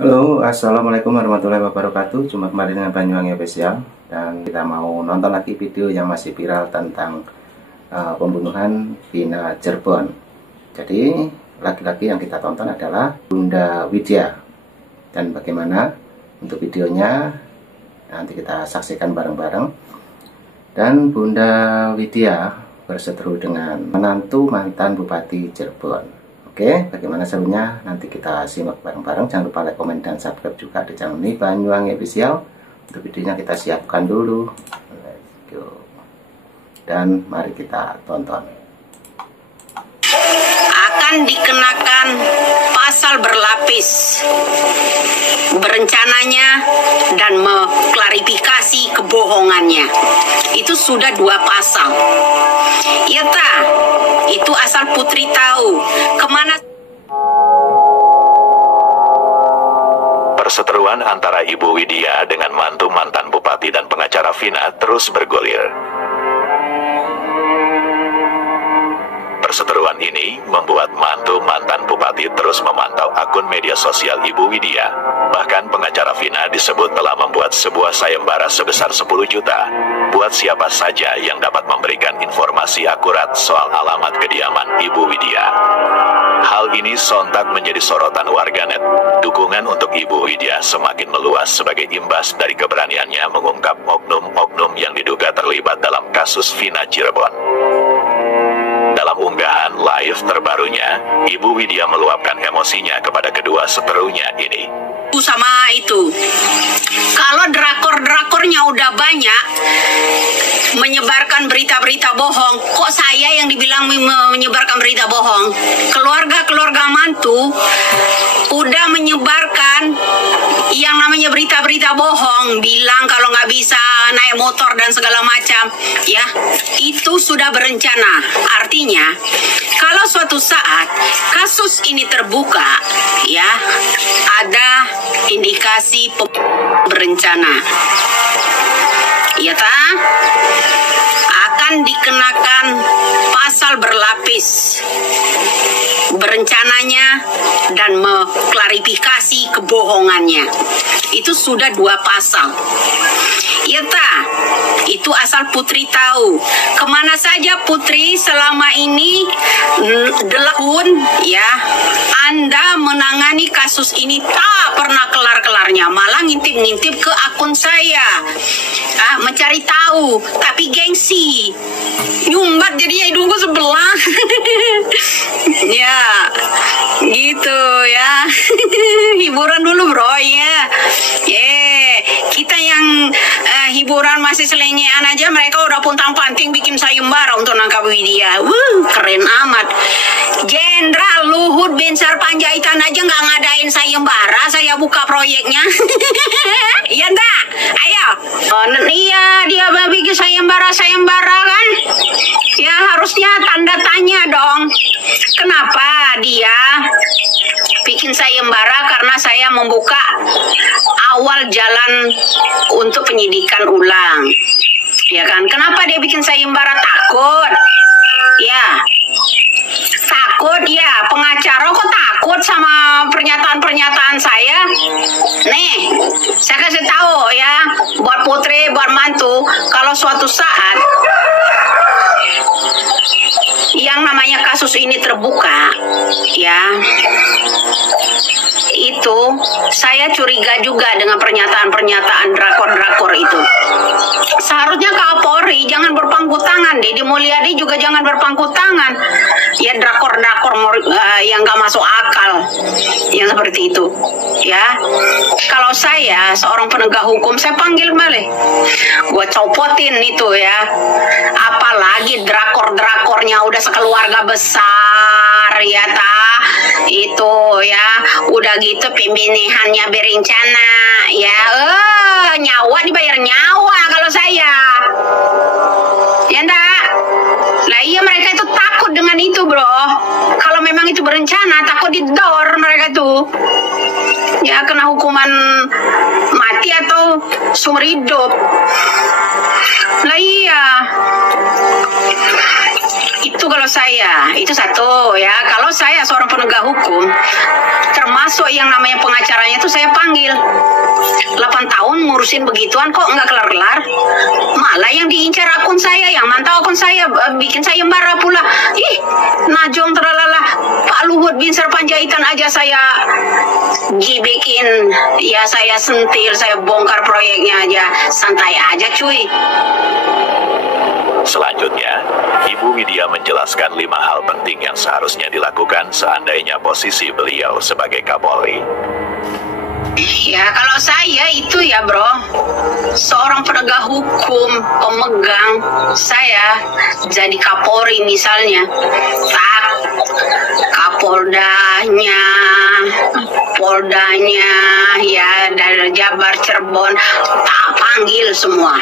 Halo, assalamualaikum warahmatullahi wabarakatuh. Jumpa kembali dengan Banyuwangi Official. Dan kita mau nonton lagi video yang masih viral tentang pembunuhan Vina Cirebon. Jadi laki-laki yang kita tonton adalah Bunda Widya. Dan bagaimana untuk videonya nanti kita saksikan bareng-bareng. Dan Bunda Widya berseteru dengan menantu mantan Bupati Cirebon. Oke, bagaimana serunya nanti kita simak bareng-bareng. Jangan lupa like, komen, dan subscribe juga di channel ini Banyuwangi Official. Untuk videonya kita siapkan dulu. Let's go. Dan mari kita tonton. Akan dikenakan pasal berlapis berencananya dan mengklarifikasi kebohongannya. Itu sudah 2 pasal. Iya ta, itu asal Putri tahu kemana. Perseteruan antara Ibu Widya dengan mantu mantan bupati dan pengacara Vina terus bergulir. Perseteruan ini membuat mantu mantan bupati terus memantau akun media sosial Ibu Widya. Bahkan pengacara Vina disebut telah membuat sebuah sayembara sebesar 10 juta buat siapa saja yang dapat memberikan informasi akurat soal alamat kediaman Ibu Widya. Hal ini sontak menjadi sorotan warganet. Dukungan untuk Ibu Widya semakin meluas sebagai imbas dari keberaniannya mengungkap oknum-oknum yang diduga terlibat dalam kasus Vina Cirebon. Dalam unggahan live terbarunya, Ibu Widya meluapkan emosinya kepada kedua seterunya ini. Sama itu, kalau drakor-drakornya udah banyak menyebarkan berita-berita bohong, kok saya yang dibilang menyebarkan berita bohong? Keluarga mantu udah menyebarkan yang namanya berita-berita bohong, bilang kalau nggak bisa naik motor dan segala macam, ya itu sudah berencana. Artinya kalau suatu saat kasus ini terbuka, ya ada indikasi berencana, ya ta, akan dikenakan pasal berlapis berencananya dan mengklarifikasi kebohongannya. Itu sudah 2 pasal. Ya ta, itu asal Putri tahu kemana saja Putri selama ini delahun, ya Anda menangani kasus ini tak pernah kelar-kelarnya, malah ngintip-ngintip ke akun saya, mencari tahu, tapi gengsi nyumbat jadinya hidungku sebelah. Ya gitu ya. Hiburan dulu bro ya. Kita yang hiburan masih selengean aja, mereka udah puntang-panting bikin sayembara untuk nangkap Widya. Keren amat. Jenderal Luhut Binsar Panjaitan aja nggak ngadain sayembara, saya buka proyeknya. Iya enggak? Ayo. Iya, dia bikin sayembara kan? Ya harusnya tanda tanya dong. Kenapa dia bikin sayembara? Karena saya membuka awal jalan untuk penyidikan ulang. Ya kan? Kenapa dia bikin sayembara? Takut. Ya. Takut ya, pengacara kok takut sama pernyataan-pernyataan saya? Nih, saya kasih tahu ya, buat Putri, buat mantu, kalau suatu saat yang namanya kasus ini terbuka, ya, itu saya curiga juga dengan pernyataan-pernyataan drakor-drakor itu. Seharusnya Kapolri jangan berpangku tangan, Deddy Mulyadi juga jangan berpangku tangan. Ya drakor-drakor yang gak masuk akal, yang seperti itu. Ya, kalau saya seorang penegak hukum, saya panggil balik, gue copotin itu ya. Apalagi drakor-drakornya udah sekeluarga besar, ya ta, itu ya, udah gitu pemilihannya berencana, ya, nyawa dibayar nyawa kalau saya, ya enggak? Lah iya, mereka itu takut dengan itu bro. Kalau memang itu berencana, takut didor mereka tuh, ya kena hukuman mati atau seumur hidup. Lah iya, itu kalau saya, itu satu ya. Kalau saya seorang penegak hukum, termasuk yang namanya pengacaranya itu saya panggil. 8 tahun ngurusin begituan kok nggak kelar-kelar. Malah yang diincar akun saya, yang mantau akun saya, bikin saya marah pula. Ih, najong terlala. Pak Luhut bin Sarpanjaitan aja saya gibekin, ya saya sentil, saya bongkar proyeknya aja. Santai aja cuy. Selanjutnya, Ibu Widya menjelaskan 5 hal penting yang seharusnya dilakukan seandainya posisi beliau sebagai Kapolri. Ya kalau saya itu ya bro, seorang penegak hukum, pemegang, saya jadi Kapolri misalnya, tak Kapoldanya, Poldanya, ya dari Jabar, Cirebon, tak panggil semua,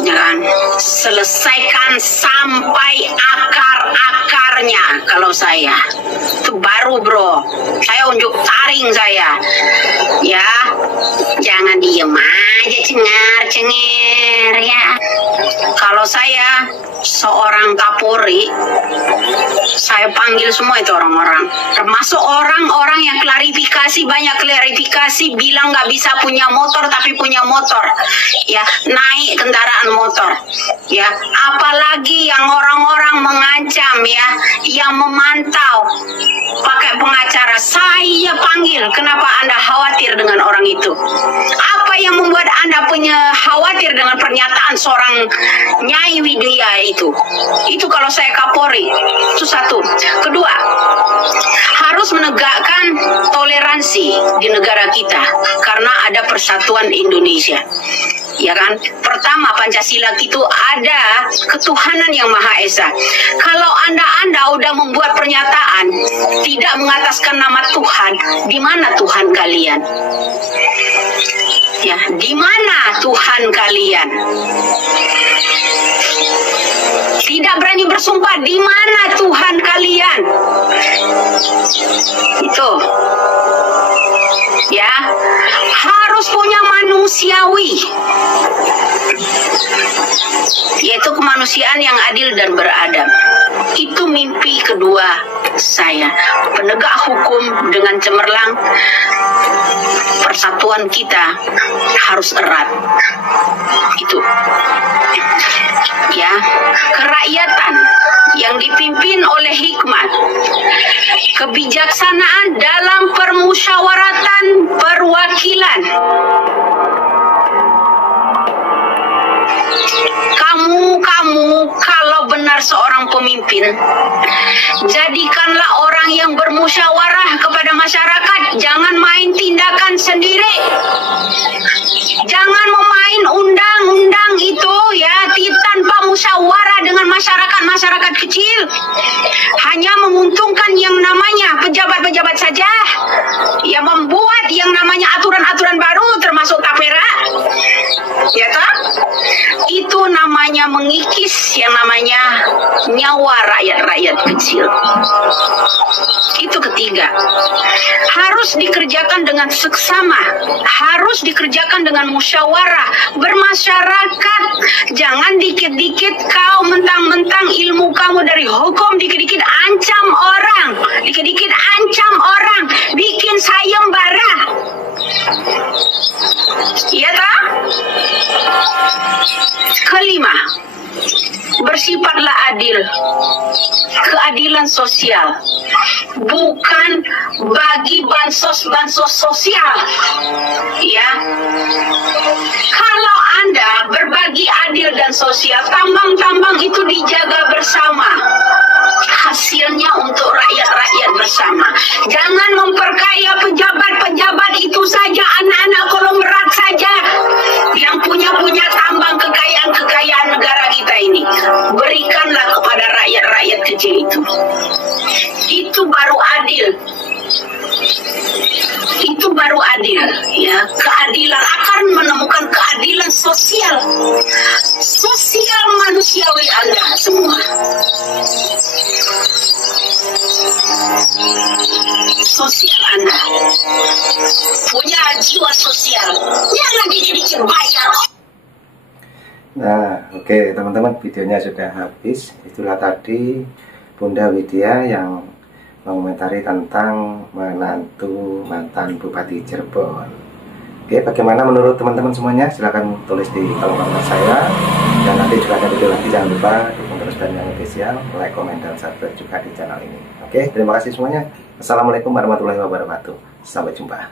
ya kan? Selesaikan sampai akar-akarnya. Kalau saya itu baru bro, saya unjuk taring saya. Ya, jangan diem aja cengar-cengir ya. Kalau saya seorang Kapolri, saya panggil semua itu orang-orang, termasuk orang-orang yang klarifikasi, banyak klarifikasi, bilang nggak bisa punya motor tapi punya motor, ya naik kendaraan motor, ya apalagi yang orang-orang mengancam ya, yang memantau pakai pengacara, saya panggil. Kenapa Anda khawatir dengan orang itu? Apa yang membuat Anda punya khawatir dengan pernyataan seorang Nyai Widya itu? Itu kalau saya Kapolri, itu satu. Kedua, harus menegakkan toleransi di negara kita karena ada persatuan Indonesia. Ya kan? Pertama, Pancasila itu ada ketuhanan yang Maha Esa. Kalau Anda udah membuat pernyataan tidak mengataskan nama Tuhan, di mana Tuhan kalian? Ya, di mana Tuhan kalian? Tidak berani bersumpah, di mana Tuhan kalian? Itu. Ya, harus punya manusiawi, yaitu kemanusiaan yang adil dan beradab. Itu mimpi kedua saya, penegak hukum dengan cemerlang. Persatuan kita harus erat. Itu ya, kerakyatan yang dipimpin oleh hikmat, kebijaksanaan dalam permusyawaratan perwakilan. Kamu kalau benar seorang pemimpin, jadikanlah orang yang bermusyawarah kepada masyarakat. Jangan main tindakan sendiri. Jangan memain undang-undang itu ya tanpa musyawarah dengan masyarakat kecil. Hanya menguntungkan yang namanya pejabat-pejabat saja. Ya, membuat yang namanya aturan-aturan baru termasuk tapera. Ya kan? Itu namanya mengikis yang namanya nyawa rakyat-rakyat kecil. Itu ketiga. Harus dikerjakan dengan seksama, harus dikerjakan dengan musyawarah, bermasyarakat. Jangan dikit-dikit kau mentang-mentang ilmu kamu dari hukum, dikit-dikit ancam orang, dikit-dikit ancam orang, bikin sayembara. Iya tak? Kelima, bersifatlah adil. Keadilan sosial, bukan bagi bansos-bansos sosial. Ya, kalau Anda berbagi adil dan sosial, tambang-tambang itu dijaga bersama. Hasilnya untuk rakyat-rakyat bersama. Jangan memperkaya pejabat-pejabat itu saja, anak-anak konglomerat saja yang punya tambang kekayaan negara kita ini. Berikanlah kepada rakyat-rakyat kecil itu. Itu baru adil. Itu baru adil, ya. Keadilan akan menemukan keadilan sosial manusiawi Anda semua. Sosial Anda punya jiwa sosial, jangan dikit-dikit bayar. Nah, oke teman-teman, videonya sudah habis. Itulah tadi Bunda Widya yang mengomentari tentang menantu mantan Bupati Cirebon. Oke, bagaimana menurut teman-teman semuanya? Silahkan tulis di kolom komentar saya. Dan nanti juga ada video lagi, jangan lupa dukung terus Banyuwangi Official, like, komen, dan subscribe juga di channel ini. Oke, terima kasih semuanya. Assalamualaikum warahmatullahi wabarakatuh. Sampai jumpa.